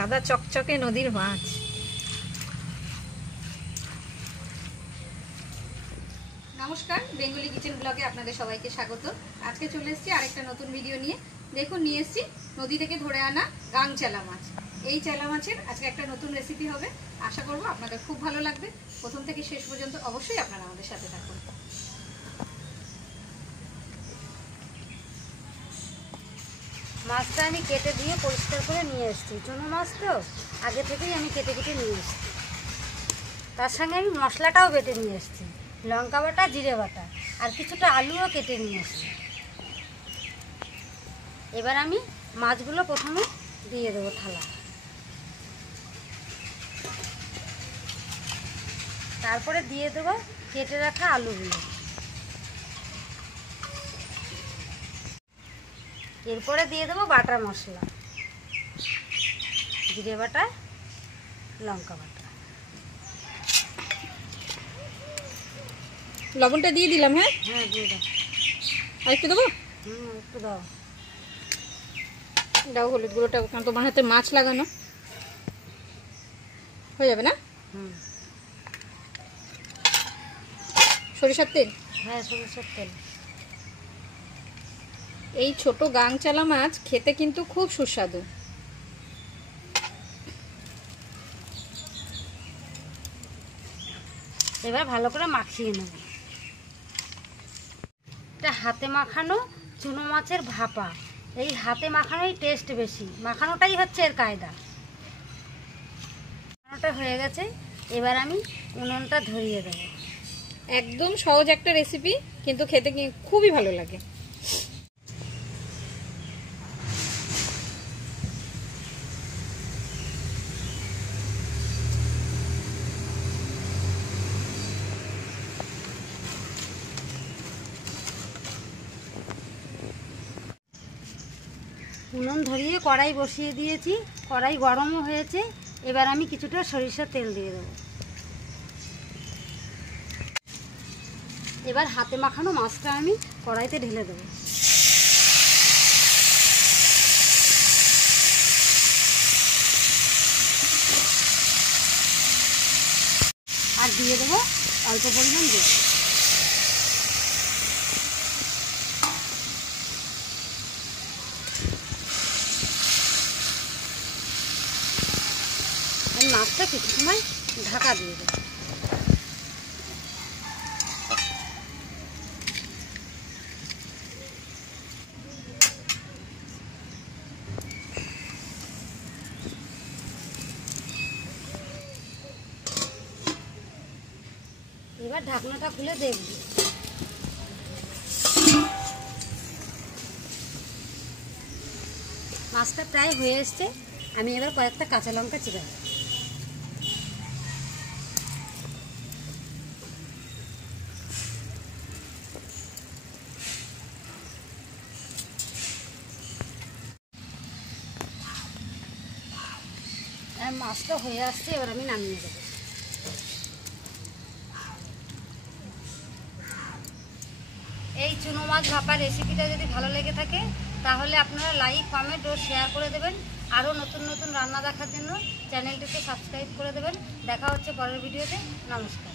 সাদা চকচকে নদীর মাছ। নমস্কার, বেঙ্গলি কিচেন ব্লগে আপনাদের সবাইকে স্বাগত। আজকে চলে এসেছি আরেকটা নতুন ভিডিও নিয়ে। দেখুন, নিয়ে এসেছি নদী থেকে ধরে আনা গাংচালা মাছ। এই চালা মাছের আজকে একটা নতুন রেসিপি হবে। আশা করব আপনাদের খুব ভালো লাগবে। প্রথম থেকে শেষ পর্যন্ত অবশ্যই আপনারা আমাদের সাথে থাকুন। মাছটা আমি কেটে দিয়ে পরিষ্কার করে নিয়ে এসেছি। চুনো মাছ তো আগে থেকেই আমি কেটে নিয়ে এসেছি। তার সঙ্গে আমি মশলাটাও বেটে নিয়ে এসেছি, লঙ্কা বাটা, জিরে বাটা, আর কিছুটা আলুও কেটে নিয়ে এসেছি। এবার আমি মাছগুলো প্রথমে দিয়ে দেবো থালা, তারপরে দিয়ে দেবো কেটে রাখা আলুগুলো। এরপরে দিয়ে দেবো বাটা মশলা, জিরে বাটা, লঙ্কা বাটা। লবণটা দিয়ে দিলাম। হ্যাঁ হ্যাঁ, দিয়ে দাও। আর একটু দেবো? একটু দাও। দাও হলুদ গুঁড়োটা, কারণ তোমার হাতে মাছ লাগানো হয়ে যাবে না? সরিষার তেল? হ্যাঁ, সরিষার তেল। এই ছোট গাংচালা মাছ খেতে কিন্তু খুব সুস্বাদু। এবার ভালো করে মাখিয়ে নেব। এটা হাতে মাখানো চুনো মাছের ভাপা। এই হাতে মাখানোই টেস্ট বেশি, মাখানোটাই হচ্ছে এর কায়দা। মাখানোটা হয়ে গেছে, এবার আমি উনুনটা ধরিয়ে দেবো। একদম সহজ একটা রেসিপি, কিন্তু খেতে খুবই ভালো লাগে। উনুন ধরিয়ে কড়াই বসিয়ে দিয়েছি, কড়াই গরমও হয়েছে। এবার আমি কিছুটা সরিষার তেল দিয়ে দেবো। এবার হাতে মাখানো মাছটা আমি কড়াইতে ঢেলে দেবো। আর দিয়ে দেবো অল্প পরিমাণ জল। মাছটা কিছু সময় ঢাকা দিয়ে দেবো। এবার ঢাকনাটা খুলে দেখব। মাছটা প্রায় হয়ে এসছে। আমি এবার কয়েকটা কাঁচা লঙ্কা চিড়ে দেব। মাছটা হয়ে আসছে, এবার আমি নামিয়ে দেবো। এই চুনো মাছ ভাপা রেসিপিটা যদি ভালো লেগে থাকে তাহলে আপনারা লাইক, কমেন্ট ও শেয়ার করে দেবেন। আরও নতুন নতুন রান্না দেখার জন্য চ্যানেলটিকে সাবস্ক্রাইব করে দেবেন। দেখা হচ্ছে পরের ভিডিওতে। নমস্কার।